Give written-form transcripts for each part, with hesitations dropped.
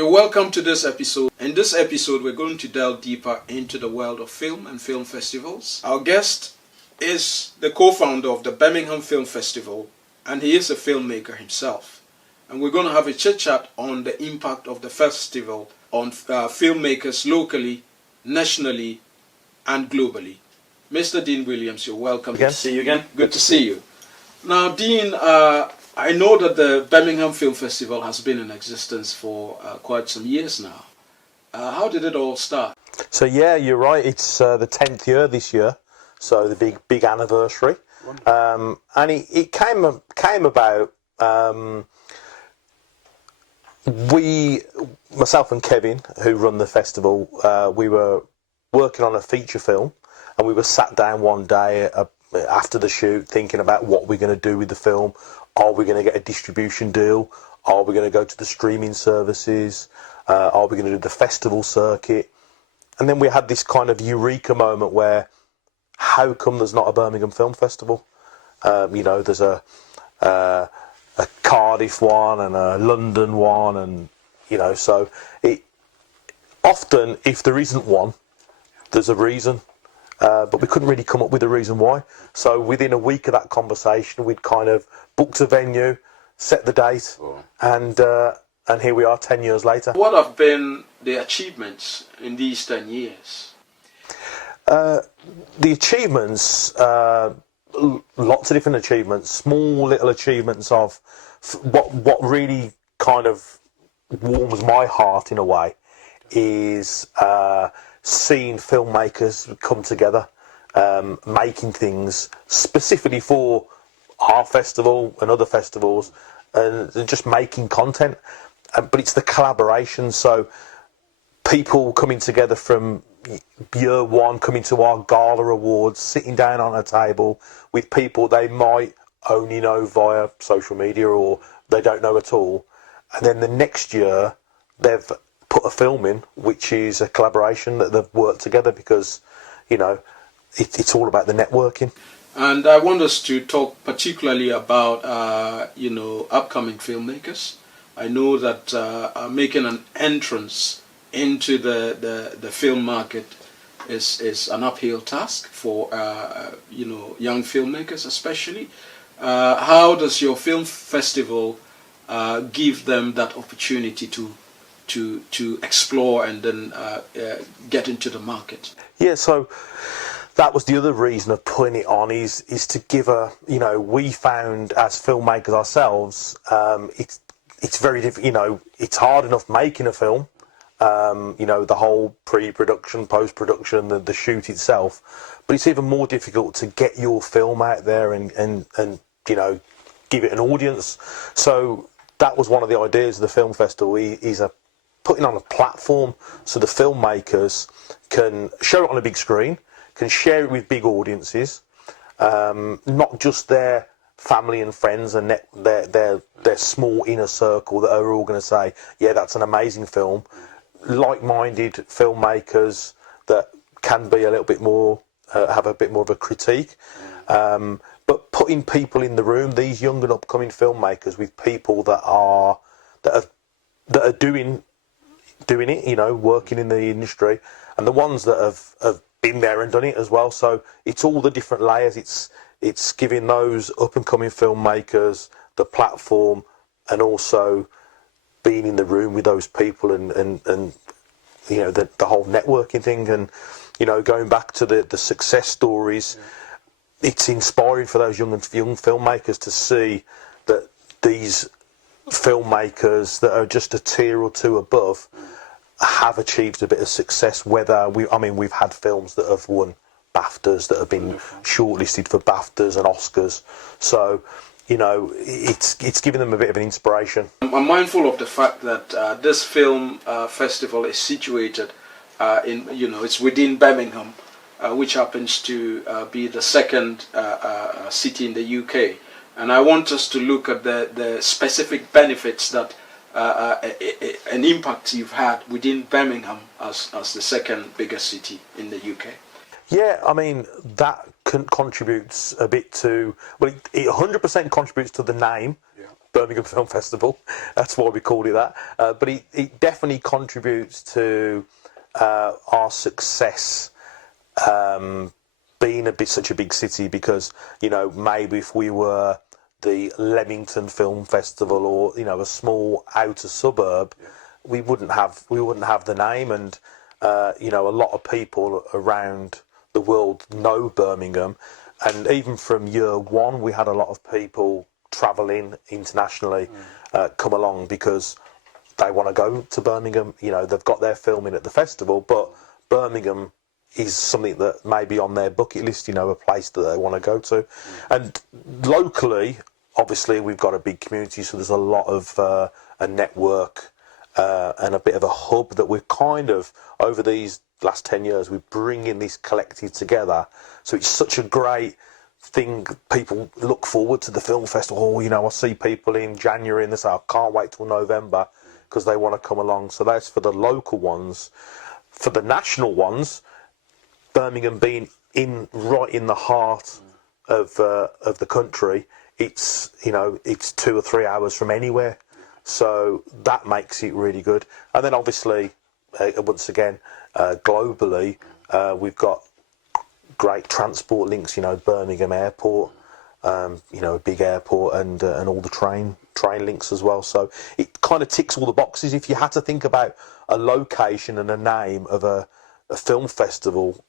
You're welcome to this episode. In this episode, we're going to delve deeper into the world of film and film festivals. Our guest is the co-founder of the Birmingham Film Festival, and he is a filmmaker himself. And we're going to have a chit-chat on the impact of the festival on filmmakers locally, nationally, and globally. Mr. Dean Williams, you're welcome. Good to see you again. Good to see you. Now, Dean, I know that the Birmingham Film Festival has been in existence for quite some years now. How did it all start? So yeah, you're right. It's the 10th year this year, so the big anniversary. And it came about. Myself and Kevin, who run the festival, we were working on a feature film, and we were sat down one day after the shoot thinking about what we're going to do with the film. Are we going to get a distribution deal? Are we going to go to the streaming services? Are we going to do the festival circuit? And then we had this kind of eureka moment where, how come there's not a Birmingham Film Festival? There's a Cardiff one and a London one, and so it often, if there isn't one, there's a reason. But we couldn't really come up with a reason why. So within a week of that conversation, we'd kind of booked a venue, set the date, and here we are 10 years later. What have been the achievements in these 10 years? The achievements, lots of different achievements, small little achievements of what really kind of warms my heart in a way is seeing filmmakers come together, making things specifically for our festival and other festivals, and just making content. But it's the collaboration, so people coming together from year one, coming to our gala awards, sitting down on a table with people they might only know via social media or they don't know at all, and then the next year they've put a film in, which is a collaboration that they've worked together because, it's all about the networking. And I want us to talk particularly about, upcoming filmmakers. I know that making an entrance into the film market is an uphill task for, young filmmakers especially. How does your film festival give them that opportunity to explore and then get into the market? Yeah, so that was the other reason of putting it on is to give we found as filmmakers ourselves, it's very difficult, it's hard enough making a film, the whole pre-production, post-production, the shoot itself, but it's even more difficult to get your film out there and give it an audience. So that was one of the ideas of the film festival, is putting on a platform so the filmmakers can show it on a big screen, can share it with big audiences, not just their family and friends and their small inner circle that are all going to say, yeah, that's an amazing film. Like-minded filmmakers that can be a little bit more, have a bit more of a critique, but putting people in the room, these young and upcoming filmmakers, with people that are doing it, working in the industry, and the ones that have been there and done it as well. So it's all the different layers. It's giving those up and coming filmmakers the platform, and also being in the room with those people and the whole networking thing, and going back to the success stories. It's inspiring for those young filmmakers to see that these filmmakers that are just a tier or two above have achieved a bit of success. We've had films that have won BAFTAs, that have been shortlisted for BAFTAs and Oscars. So, it's giving them a bit of an inspiration. I'm mindful of the fact that this film festival is situated it's within Birmingham, which happens to be the second city in the UK. And I want us to look at the specific benefits that an impact you've had within Birmingham as the second biggest city in the UK. Yeah, that contributes a bit to, it 100% contributes to the name Birmingham Film Festival. That's why we called it that. But it definitely contributes to our success being such a big city, because, you know, maybe if we were the Leamington Film Festival or, you know, a small outer suburb, we wouldn't have the name. And you know, a lot of people around the world know Birmingham, and even from year one we had a lot of people travelling internationally come along because they want to go to Birmingham. You know, they've got their filming at the festival, but Birmingham is something that may be on their bucket list, you know, a place that they want to go to. And locally, obviously, we've got a big community, so there's a lot of a network and a bit of a hub that we're kind of, over these last 10 years, we're bringing this collective together. So it's such a great thing. People look forward to the film festival. Oh, you know, I see people in January and they say, I can't wait till November, because they want to come along. So that's for the local ones. For the national ones, Birmingham being right in the heart of the country, it's, you know, it's 2 or 3 hours from anywhere. So that makes it really good. And then obviously, once again, globally, we've got great transport links, you know, Birmingham Airport, you know, a big airport, and all the train links as well. So it kind of ticks all the boxes. If you had to think about a location and a name of a film festival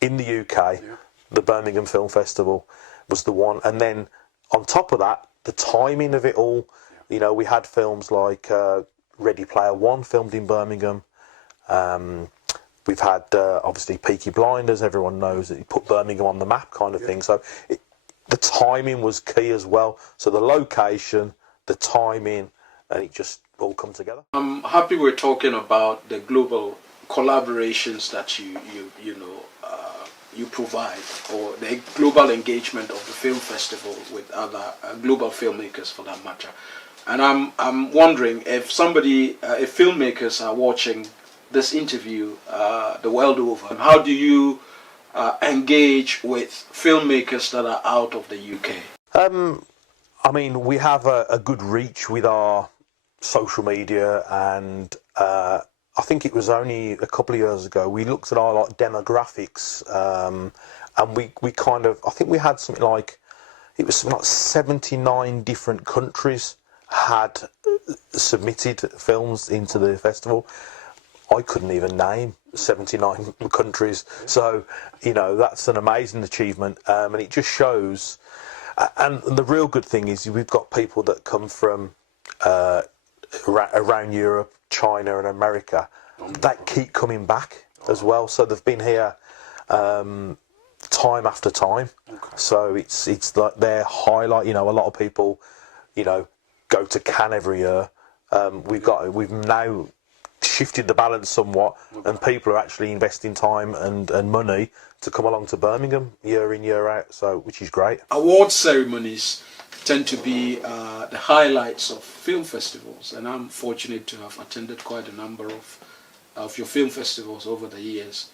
in the UK, the Birmingham Film Festival was the one. And then on top of that, the timing of it all. You know, we had films like Ready Player One filmed in Birmingham. We've had, obviously, Peaky Blinders. Everyone knows that he put Birmingham on the map, kind of thing. So the timing was key as well. So the location, the timing, and it just all come together. I'm happy we're talking about the global collaborations that you provide, or the global engagement of the film festival with other global filmmakers, for that matter. And I'm wondering if if filmmakers are watching this interview the world over, how do you engage with filmmakers that are out of the UK? I mean, we have a good reach with our social media, and I think it was only a couple of years ago we looked at our demographics, and we kind of, I think we had something like, it was something like 79 different countries had submitted films into the festival. I couldn't even name 79 countries. So, you know, that's an amazing achievement, and it just shows. And the real good thing is we've got people that come from around Europe, China and America that keep coming back as well. So they've been here time after time. So it's like their highlight. You know, a lot of people, you know, go to Cannes every year. We've now shifted the balance somewhat, and people are actually investing time and money to come along to Birmingham year in, year out, so which is great. Award ceremonies tend to be the highlights of film festivals, and I'm fortunate to have attended quite a number of your film festivals over the years.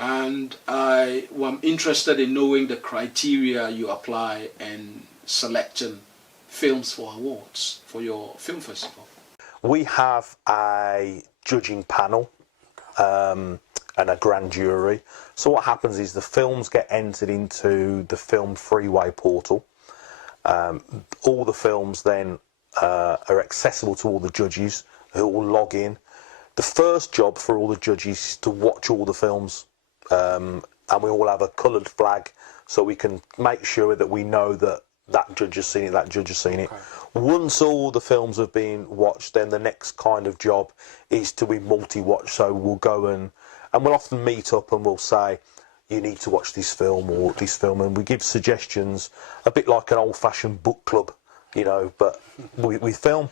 And I am interested in knowing the criteria you apply in selecting films for awards for your film festival. We have a judging panel and a grand jury. So what happens is the films get entered into the Film Freeway portal. All the films then are accessible to all the judges who will log in. The first job for all the judges is to watch all the films, and we all have a coloured flag so we can make sure that we know that that judge has seen it, that judge has seen it. Once all the films have been watched, then the next kind of job is to be multi-watch. So we'll go and we'll often meet up and we'll say, you need to watch this film or this film, and we give suggestions, a bit like an old-fashioned book club, you know, but with film,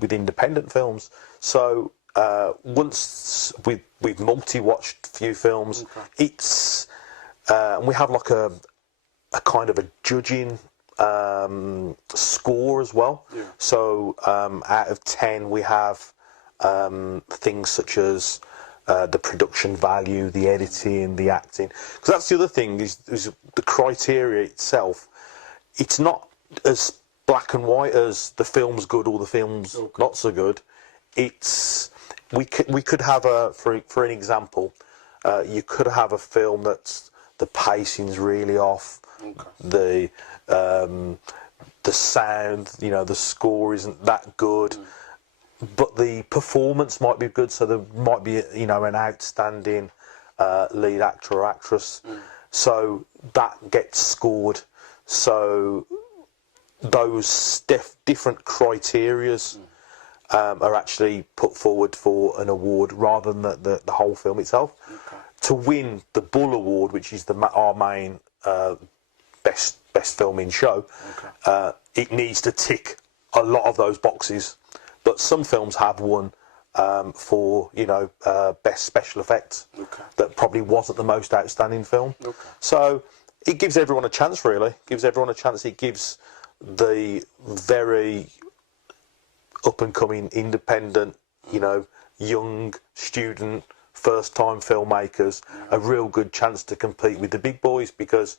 with independent films. So once we've multi-watched a few films, it's and we have like a kind of a judging score as well. So out of 10 we have things such as the production value, the editing, the acting, because that's the other thing is the criteria itself. It's not as black and white as the film's good or the film's not so good. It's we could have for an example, you could have a film that's the pacing's really off, the sound, the score isn't that good, but the performance might be good. So there might be an outstanding lead actor or actress, so that gets scored. So those different criterias are actually put forward for an award rather than the whole film itself. To win the Bull Award, which is our main best filming show, it needs to tick a lot of those boxes. But some films have won for best special effects. That probably wasn't the most outstanding film. So it gives everyone a chance, really. It gives everyone a chance. It gives the very up and coming, independent, young student, first time filmmakers a real good chance to compete with the big boys, because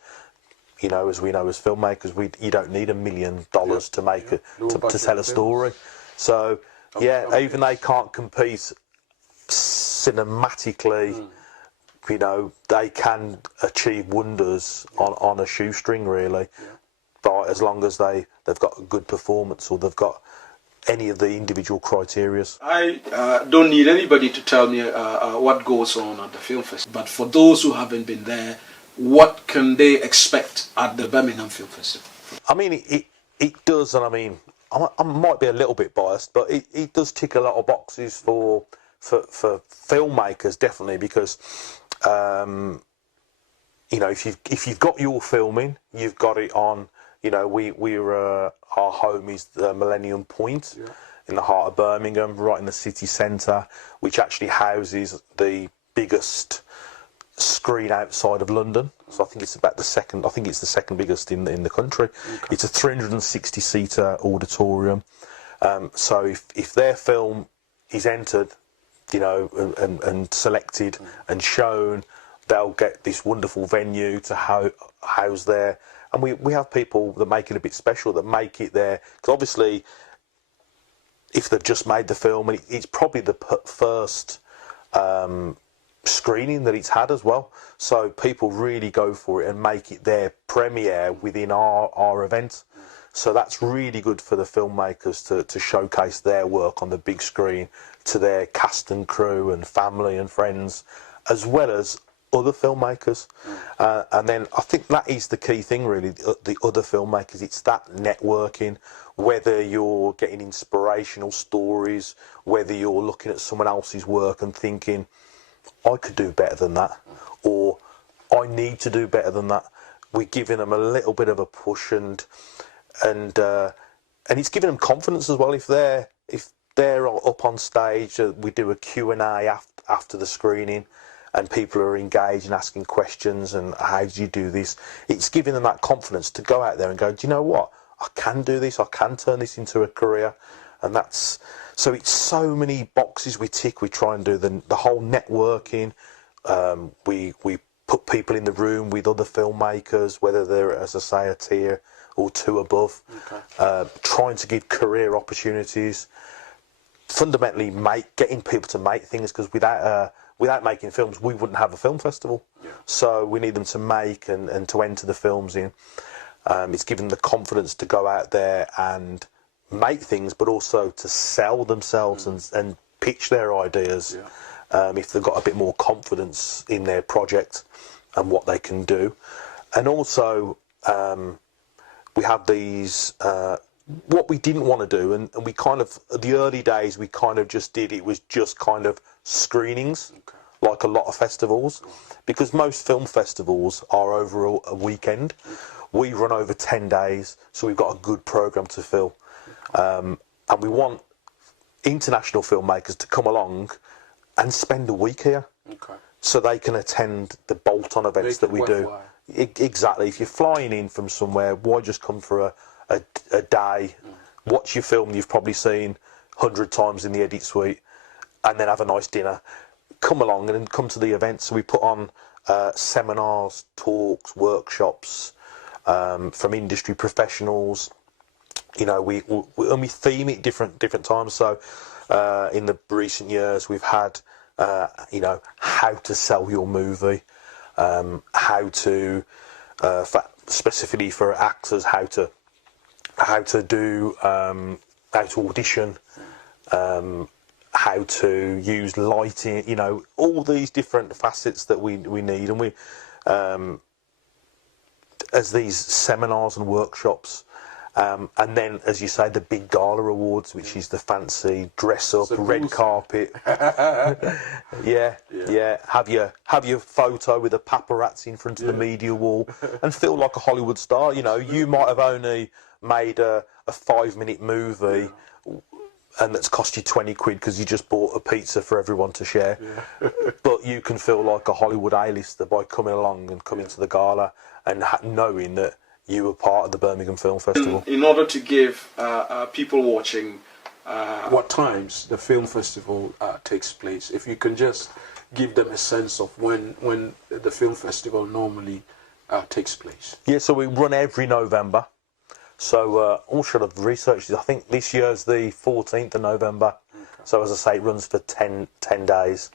as we know as filmmakers, you don't need $1 million to make to tell a story. So even they can't compete cinematically, they can achieve wonders on a shoestring, really, but as long as they've got a good performance or they've got any of the individual criterias. I don't need anybody to tell me what goes on at the film festival, but for those who haven't been there, what can they expect at the Birmingham Film Festival? I mean, it does, and I mean, I might be a little bit biased, but it does tick a lot of boxes for filmmakers, definitely, because if you've got your filming, you've got it on. Our home is the Millennium Point in the heart of Birmingham, right in the city centre, which actually houses the biggest screen outside of London. So I think it's about the second. I think it's the second biggest in the country. It's a 360-seater auditorium. So if their film is entered, and selected and shown, they'll get this wonderful venue to house there. And we have people that make it a bit special, that make it there. Because obviously, if they've just made the film, it's probably the first screening that it's had as well. So people really go for it and make it their premiere within our event. So that's really good for the filmmakers to showcase their work on the big screen to their cast and crew and family and friends, as well as other filmmakers. And then I think that is the key thing, really, the other filmmakers. It's that networking, whether you're getting inspirational stories, whether you're looking at someone else's work and thinking, I could do better than that, or I need to do better than that. We're giving them a little bit of a push, and it's giving them confidence as well. If they're up on stage, we do a Q&A after the screening, and people are engaged and asking questions and how do you do this? It's giving them that confidence to go out there and go, do you know what? I can do this. I can turn this into a career. And so it's so many boxes we tick. We try and do the whole networking. We put people in the room with other filmmakers, whether they're, as I say, a tier or two above, trying to give career opportunities. Fundamentally, getting people to make things, because without making films, we wouldn't have a film festival. So we need them to make and to enter the films in. It's given them the confidence to go out there and make things, but also to sell themselves and pitch their ideas. If they've got a bit more confidence in their project and what they can do. And also, we have these, what we didn't want to do, and we kind of, the early days, we kind of just did, it was just kind of screenings, like a lot of festivals, because most film festivals are over a weekend. We run over 10 days, so we've got a good programme to fill. And we want international filmmakers to come along and spend a week here, so they can attend the bolt-on events that we do. Exactly. If you're flying in from somewhere, why just come for a day, watch your film you've probably seen 100 times in the edit suite, and then have a nice dinner? Come along and come to the events. So we put on seminars, talks, workshops from industry professionals, you know, we theme it different times. So in the recent years, we've had you know, how to sell your movie, how to specifically for actors, how to do how to audition, how to use lighting, you know, all these different facets that we need, and we as these seminars and workshops. And then, as you say, the big gala awards, which is the fancy dress up, red carpet. yeah. Have your photo with a paparazzi in front of the media wall, and feel like a Hollywood star. You know, you might have only made a 5-minute movie, and that's cost you 20 quid because you just bought a pizza for everyone to share. But you can feel like a Hollywood A-lister by coming along and coming to the gala and knowing that you were part of the Birmingham Film Festival. In order to give people watching... what times the film festival takes place, if you can just give them a sense of when the film festival normally takes place. Yeah, so we run every November. So all should have researched this. I think this year's the 14th of November. Okay. So as I say, it runs for 10 days.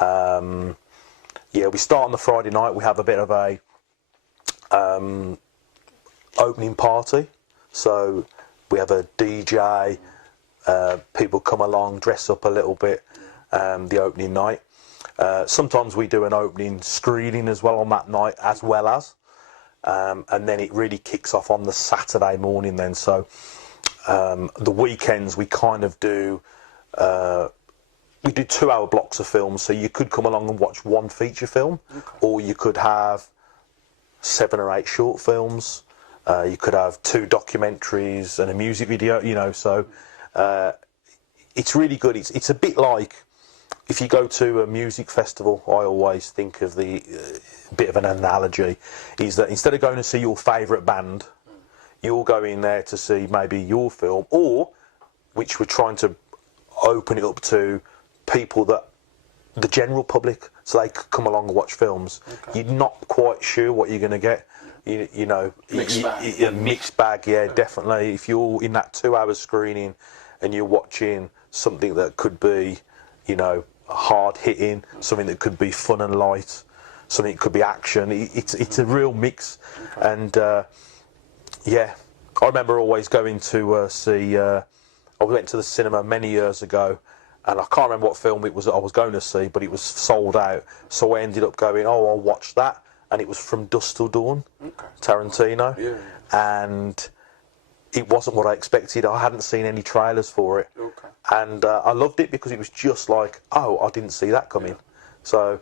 Right. Yeah, we start on the Friday night. We have a bit of a opening party, so we have a DJ, people come along, dress up a little bit, the opening night. Sometimes we do an opening screening as well on that night, as well as, and then it really kicks off on the Saturday morning then. So the weekends we kind of do, we do 2-hour blocks of films, so you could come along and watch one feature film, or you could have 7 or 8 short films. You could have 2 documentaries and a music video, you know, so it's really good. It's a bit like if you go to a music festival. I always think of the bit of an analogy is that instead of going to see your favourite band, you're going there to see maybe your film, or which we're trying to open it up to people that the general public, so they could come along and watch films. You're not quite sure what you're going to get. You know, a mixed bag, yeah, definitely. If you're in that 2-hour screening and you're watching something that could be, you know, hard hitting, something that could be fun and light, something that could be action, it's a real mix. And yeah, I remember always going to see. I went to the cinema many years ago, and I can't remember what film it was that I was going to see, but it was sold out. So I ended up going, oh, I'll watch that. And it was From Dusk Till Dawn, Tarantino. Yeah. And it wasn't what I expected. I hadn't seen any trailers for it. And I loved it because it was just like, oh, I didn't see that coming. So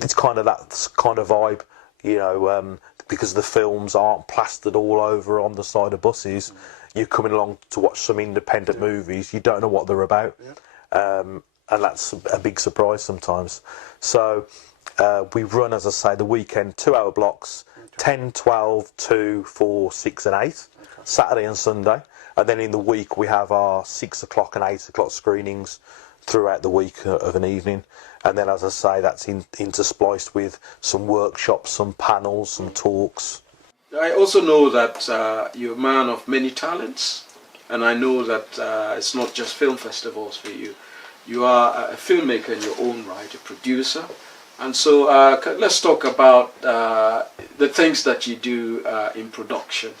it's kind of that kind of vibe, you know, because the films aren't plastered all over on the side of buses. You're coming along to watch some independent movies. You don't know what they're about. And that's a big surprise sometimes. So we run, as I say, the weekend 2-hour blocks, 10, 12, 2, 4, 6 and 8, Saturday and Sunday. And then in the week we have our 6 o'clock and 8 o'clock screenings throughout the week of an evening. And then, as I say, that's interspliced with some workshops, some panels, some talks. I also know that you're a man of many talents, and I know that it's not just film festivals for you. You are a filmmaker in your own right, a producer. And so let's talk about the things that you do in production.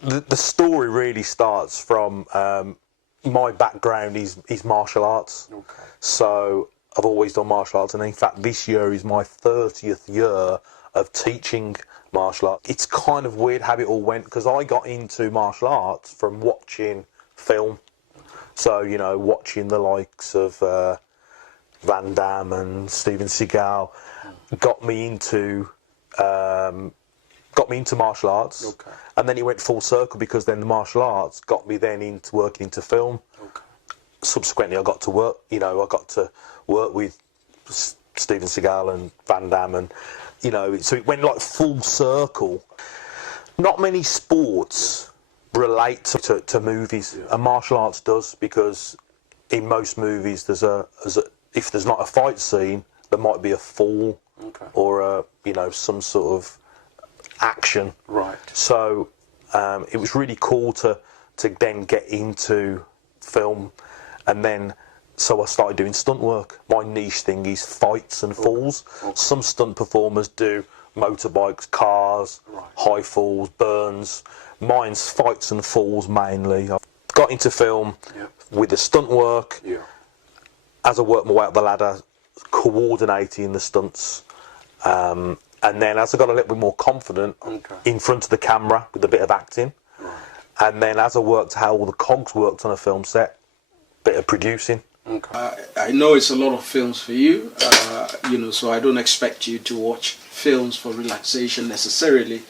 The story really starts from my background is martial arts. So I've always done martial arts, and in fact this year is my 30th year of teaching martial arts. It's kind of weird how it all went, because I got into martial arts from watching film. So, you know, watching the likes of Van Damme and Seagal got me into martial arts. And then it went full circle, because then the martial arts got me then into working into film. Subsequently I got to work with Steven Seagal and Van Damme, and you know, so it went like full circle. Not many sports relate to movies, and martial arts does, because in most movies if there's not a fight scene, there might be a fall or some sort of action. Right. So it was really cool to to then get into film, and then so I started doing stunt work. My niche thing is fights and falls. Some stunt performers do motorbikes, cars, high falls, burns. Mine's fights and falls mainly. I've got into film with the stunt work. As I worked my way up the ladder, coordinating the stunts. And then as I got a little bit more confident in front of the camera with a bit of acting, and then as I worked how all the cogs worked on a film set, bit of producing. I know it's a lot of films for you, so I don't expect you to watch films for relaxation necessarily.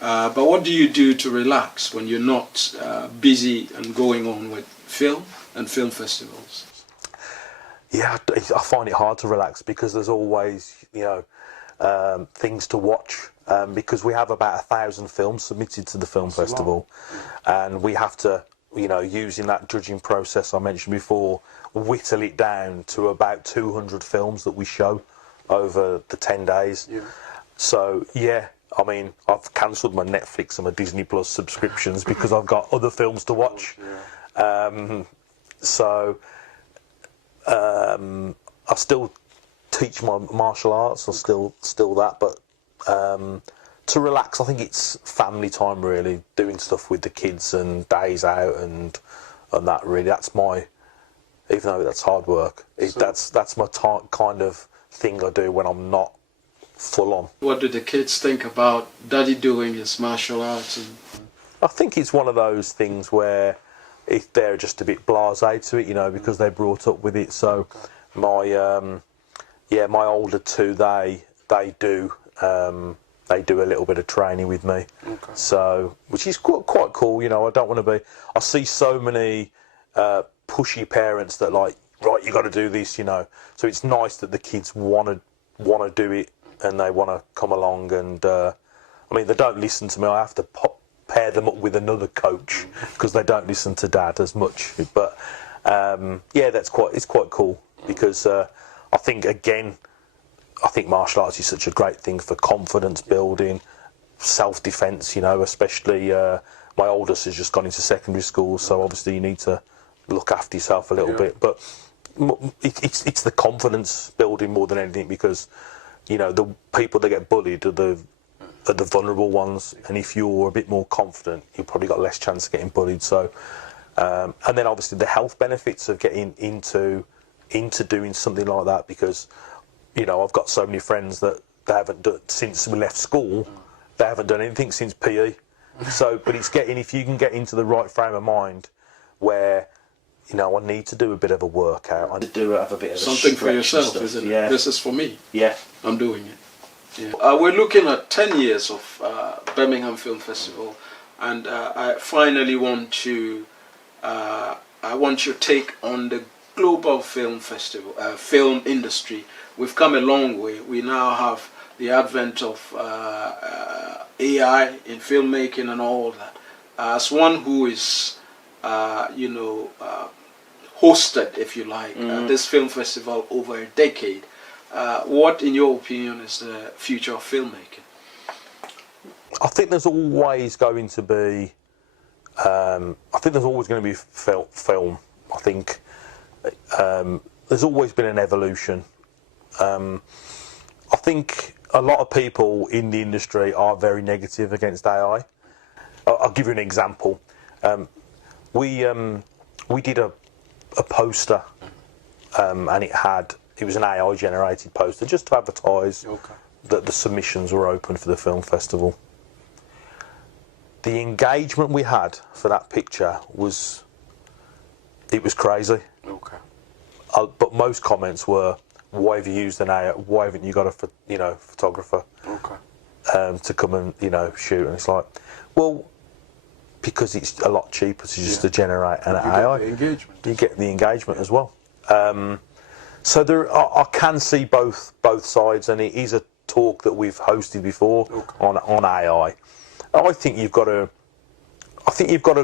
But what do you do to relax when you're not busy and going on with film and film festivals? Yeah, I find it hard to relax because there's always, things to watch. Because we have about 1,000 films submitted to the film festival, and we have to, using that judging process I mentioned before, whittle it down to about 200 films that we show over the 10 days. So I mean, I've cancelled my Netflix and my Disney Plus subscriptions because I've got other films to watch. I still teach my martial arts, or still that, but to relax, I think it's family time really, doing stuff with the kids and days out and that really. That's my, even though that's hard work, that's my kind of thing I do when I'm not full on. What do the kids think about Daddy doing his martial arts? I think it's one of those things where they're just a bit blasé to it, because they're brought up with it. So my my older two, they do a little bit of training with me. So which is quite cool. I don't want to be. I see so many pushy parents that like, right, you got to do this. So it's nice that the kids want to do it and they want to come along. And I mean, they don't listen to me. I have to pair them up with another coach because they don't listen to Dad as much. But it's quite cool because I think martial arts is such a great thing for confidence building, self-defence, especially my oldest has just gone into secondary school, so obviously you need to look after yourself a little bit. But it's the confidence building more than anything, because, the people that get bullied are the vulnerable ones, and if you're a bit more confident, you've probably got less chance of getting bullied. So, and then obviously the health benefits of getting into doing something like that, because I've got so many friends that they haven't done since we left school. They haven't done anything since PE. So, but it's if you can get into the right frame of mind, where I need to do a bit of a workout. I need to have a bit of something for yourself, isn't it? Yeah. This is for me. Yeah, I'm doing it. We're looking at 10 years of Birmingham Film Festival, and I finally want to. I want your take on the global film festival, film industry. We've come a long way. We now have the advent of AI in filmmaking and all that. As one who is, hosted, if you like, this film festival over a decade, what, in your opinion, is the future of filmmaking? I think there's always going to be. There's always going to be film. I think there's always been an evolution. I think a lot of people in the industry are very negative against AI. I'll give you an example. We did a poster, and it was an AI generated poster just to advertise that the submissions were open for the film festival. The engagement we had for that picture was crazy. But most comments were, why have you used an AI? Why haven't you got a photographer to come and shoot? And it's like, well, because it's a lot cheaper to generate an AI. You get the engagement as well. So I can see both sides, and it is a talk that we've hosted before on AI. I think you've got to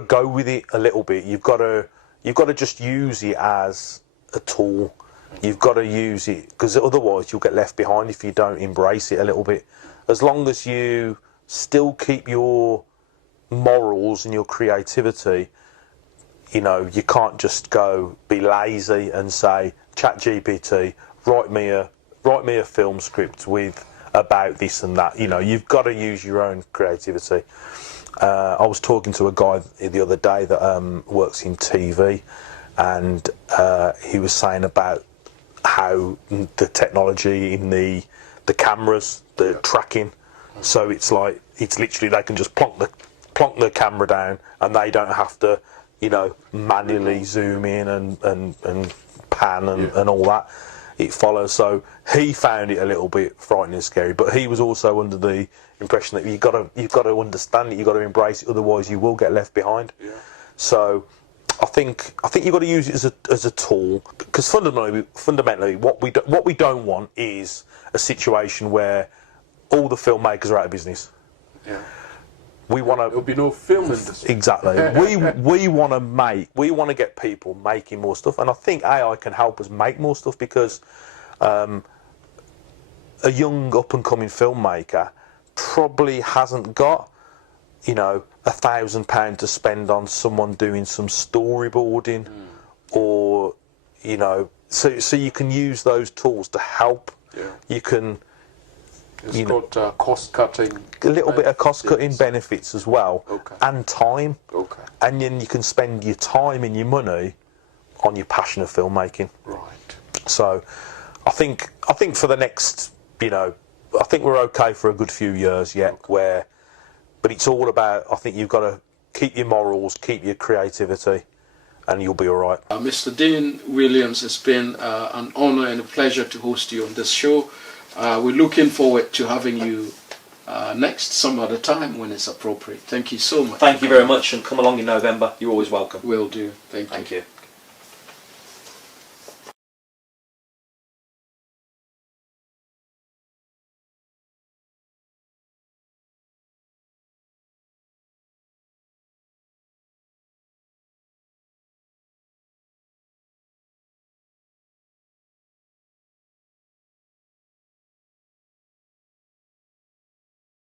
go with it a little bit. You've got to just use it as a tool. You've got to use it, because otherwise you'll get left behind if you don't embrace it a little bit. As long as you still keep your morals and your creativity, you know, you can't just go be lazy and say, ChatGPT, write me a film script with about this and that. You know, you've got to use your own creativity. I was talking to a guy the other day that works in TV, and he was saying about how the technology in the cameras, the tracking, so it's like, it's literally, they can just plonk the camera down and they don't have to, you know, manually zoom in and pan and all that. It follows. So he found it a little bit frightening and scary, but he was also under the impression that you've got to understand it, you've got to embrace it, otherwise you will get left behind. Yeah. So I think you've got to use it as a tool, because fundamentally what we don't want is a situation where all the filmmakers are out of business. Yeah. We want to. There'll be no film industry. Exactly. we want to get people making more stuff, and I think AI can help us make more stuff, because a young up and coming filmmaker probably hasn't got, you know, £1,000 to spend on someone doing some storyboarding, or, you know, so you can use those tools to help. Yeah. You can. It's got cost cutting. A little bit of cost cutting benefits as well, and time. Okay. And then you can spend your time and your money on your passion of filmmaking. Right. So, I think for the next, you know, I think we're okay for a good few years yet. Okay. But it's all about, I think you've got to keep your morals, keep your creativity, and you'll be all right. Mr. Dean Williams, it's been an honour and a pleasure to host you on this show. We're looking forward to having you next some other time when it's appropriate. Thank you so much. Thank you very much, and come along in November. You're always welcome. Will do. Thank you.